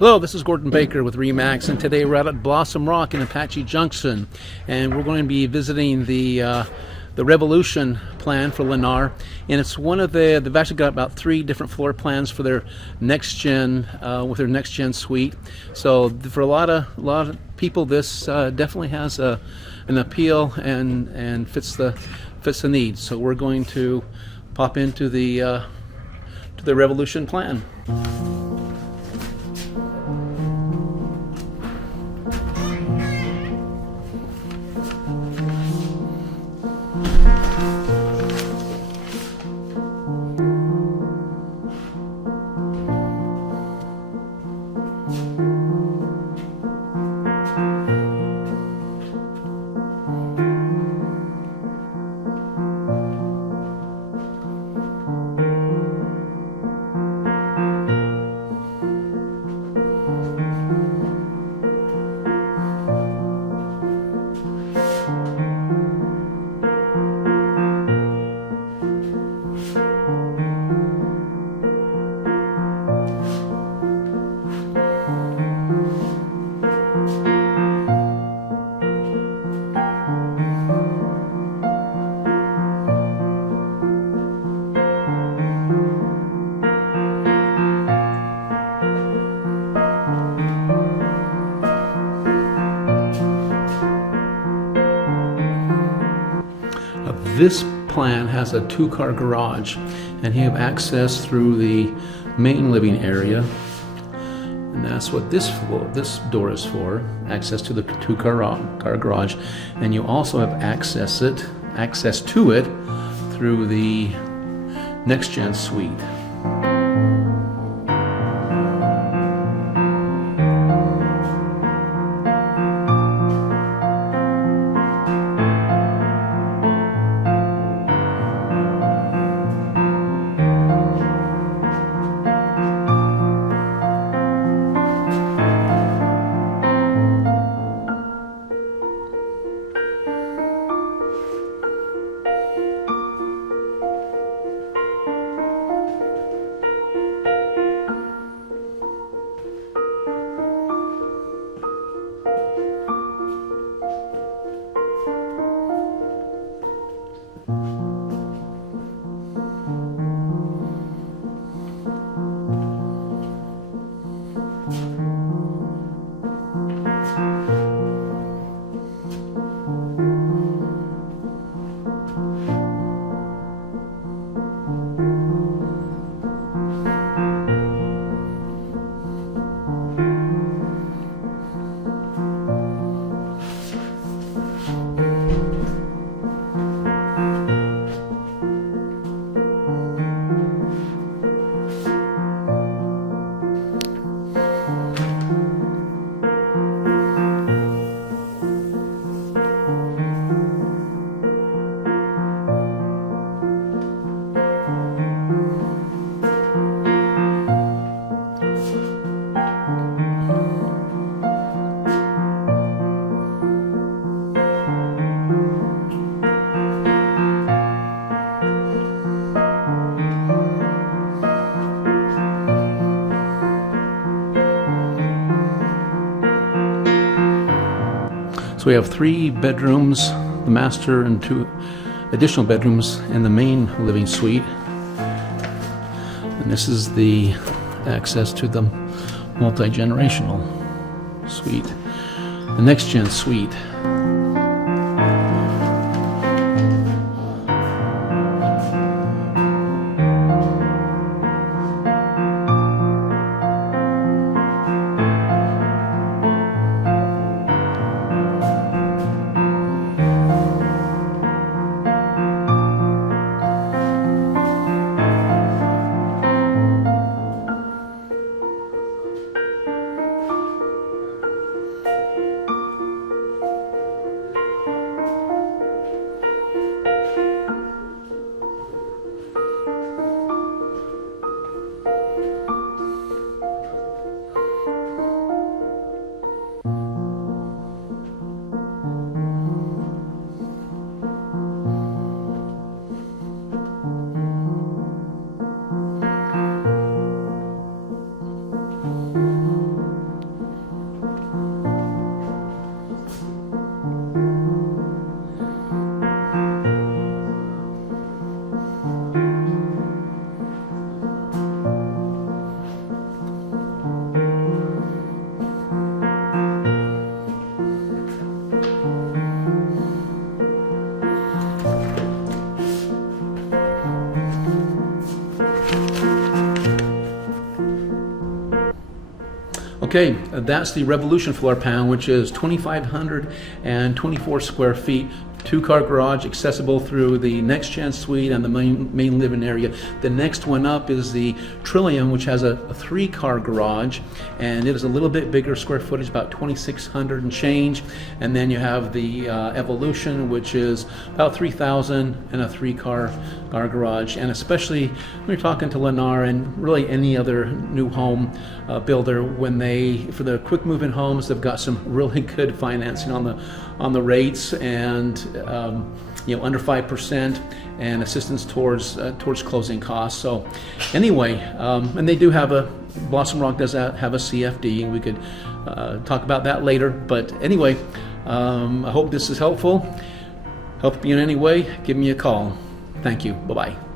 Hello, this is Gordon Baker with Remax, and today we're out at Blossom Rock in Apache Junction, and we're going to be visiting the Revolution plan for Lennar, and it's one of they've actually got about 3 different floor plans for their next gen with their next gen suite. So for a lot of people, this definitely has an appeal and fits the need. So we're going to pop into the Revolution plan. This plan has a 2-car garage, and you have access through the main living area, and that's what this door is for, access to the 2-car garage. And you also have access to it through the next gen suite. So we have 3 bedrooms, the master, and 2 additional bedrooms in the main living suite. And this is the access to the multi-generational suite, the next gen suite. Okay, that's the Revolution floor plan, which is 2,524 square feet, two-car garage, accessible through the Next-Gen suite and the main living area. The next one up is the Trillium, which has a three-car garage, and it is a little bit bigger square footage, about 2,600 and change. And then you have the Evolution, which is about 3,000 and a three-car garage. And especially when you're talking to Lennar and really any other new home builder, when for the quick moving homes, they've got some really good financing on the rates, and under 5%, and assistance towards closing costs. So anyway, and they do have Blossom Rock does have a CFD, and we could talk about that later. But anyway, I hope this is helpful. Help you in any way, give me a call. Thank you. Bye-bye.